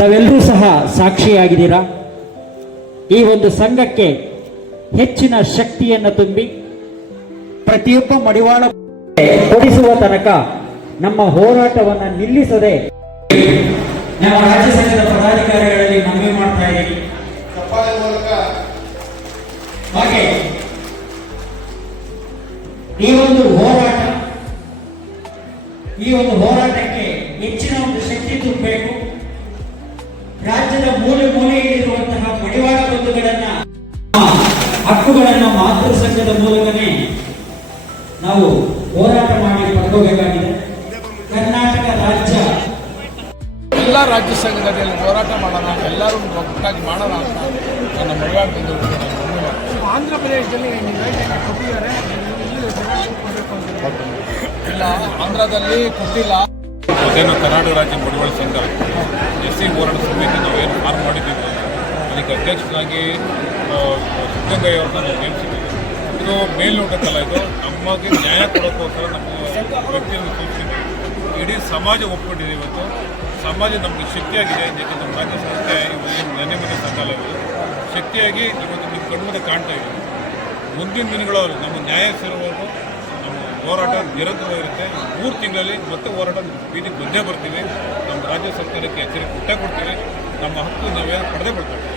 ತಾವೆಲ್ಲರೂ ಸಹ ಸಾಕ್ಷಿಯಾಗಿದ್ದೀರಾ. ಈ ಒಂದು ಸಂಘಕ್ಕೆ ಹೆಚ್ಚಿನ ಶಕ್ತಿಯನ್ನು ತುಂಬಿ ಪ್ರತಿಯೊಬ್ಬ ಮಡಿವಾಳ ಕೊಡಿಸುವ ತನಕ ನಮ್ಮ ಹೋರಾಟವನ್ನು ನಿಲ್ಲಿಸದೆ ನಮ್ಮ ರಾಜ್ಯ ಸಂಘದ ಪದಾಧಿಕಾರಿಗಳಲ್ಲಿ ಮನವಿ ಮಾಡ್ತಾ ಇದ್ದೀವಿ. ಹಾಗೆ ಈ ಒಂದು ಹೋರಾಟಕ್ಕೆ ಹೆಚ್ಚಿನ ಒಂದು ಶಕ್ತಿ ತುಂಬಬೇಕು. ರಾಜ್ಯದ ಮೂಲೆ ಮೂಲೆಯಲ್ಲಿರುವಂತಹ ಮಡಿವಾಳ ಬಂಧುಗಳನ್ನ ಹಕ್ಕುಗಳನ್ನ ಮಾತೃ ಸಂಘದ ಮೂಲಕನೇ ನಾವು ಹೋರಾಟ ಮಾಡಿ ಪಡ್ಕೋಬೇಕಾಗಿದೆ. ಕರ್ನಾಟಕ ರಾಜ್ಯ ಎಲ್ಲ ರಾಜ್ಯ ಸಂಘದಲ್ಲಿ ಹೋರಾಟ ಮಾಡೋಣ, ಎಲ್ಲರೂ ಒಟ್ಟಾಗಿ ಮಾಡೋಣ ಅಂತ ನನ್ನ ಮಡಿವಾಳ ಬಂಧುಗಳು. ಆಂಧ್ರ ಪ್ರದೇಶದಲ್ಲಿ ಕೊಟ್ಟಿದ್ದಾರೆ, ಇಲ್ಲ ಆಂಧ್ರದಲ್ಲಿ ಕೊಟ್ಟಿಲ್ಲ. ಅದೇನು ಕರ್ನಾಟಕ ರಾಜ್ಯ ಮಡಿವಾಳ ಸಂಘ ಎಸ್ಸಿ ಹೋರಾಟ ಸಮಿತಿ ನಾವೇನು ಫಾರ್ಮ್ ಮಾಡಿದ್ದೀವಿ, ಅದಕ್ಕೆ ಅಧ್ಯಕ್ಷರಾಗಿ ಸಿದ್ದಗಂಗಯ್ಯವ್ರನ್ನ ನಾವು ನೇಮಿಸಿದ್ದೀವಿ. ಇದು ಮೇಲ್ನೋಟಕ್ಕಲ್ಲ, ಇದು ನಮಗೆ ನ್ಯಾಯ ಕೊಡೋಕ್ಕೋಸ್ಕರ ನಮ್ಮ ವ್ಯಕ್ತಿಯನ್ನು ತೋರಿಸಿದ್ದೀವಿ. ಇಡೀ ಸಮಾಜ ಒಪ್ಪಿಕೊಂಡಿದೆ. ಇವತ್ತು ಸಮಾಜ ನಮಗೆ ಶಕ್ತಿಯಾಗಿದೆ. ಜೊತೆ ನಮ್ಮ ರಾಜ್ಯ ಸಂಸ್ಥೆ ಏನು ನೆನೆ ಮನೆ ಸಂಘಾಲ ಶಕ್ತಿಯಾಗಿ ಇವತ್ತು ನಿಮ್ಮ ಕಣ್ಮುಂದೆ ಕಾಣ್ತಾ ಇದೆ. ಮುಂದಿನ ದಿನಗಳಲ್ಲಿ ನಮ್ಮ ನ್ಯಾಯ ಸಿರುವವರೆಗೂ ನಮ್ಮ ಹೋರಾಟ ನಿರಂತರವಾಗಿರುತ್ತೆ. 3 ತಿಂಗಳಲ್ಲಿ ಮತ್ತೆ ಹೋರಾಟ ಬೀದಿಗೆ ಬಂದೇ ಬರ್ತೀವಿ. ನಮ್ಮ ರಾಜ್ಯ ಸರ್ಕಾರಕ್ಕೆ ಎಚ್ಚರಿಕೆ ಕೊಟ್ಟೇ ಕೊಡ್ತೀವಿ. ನಮ್ಮ ಹಕ್ಕು ನಾವೇನು ಪಡೆದೇ ಬಿಡ್ತೀವಿ.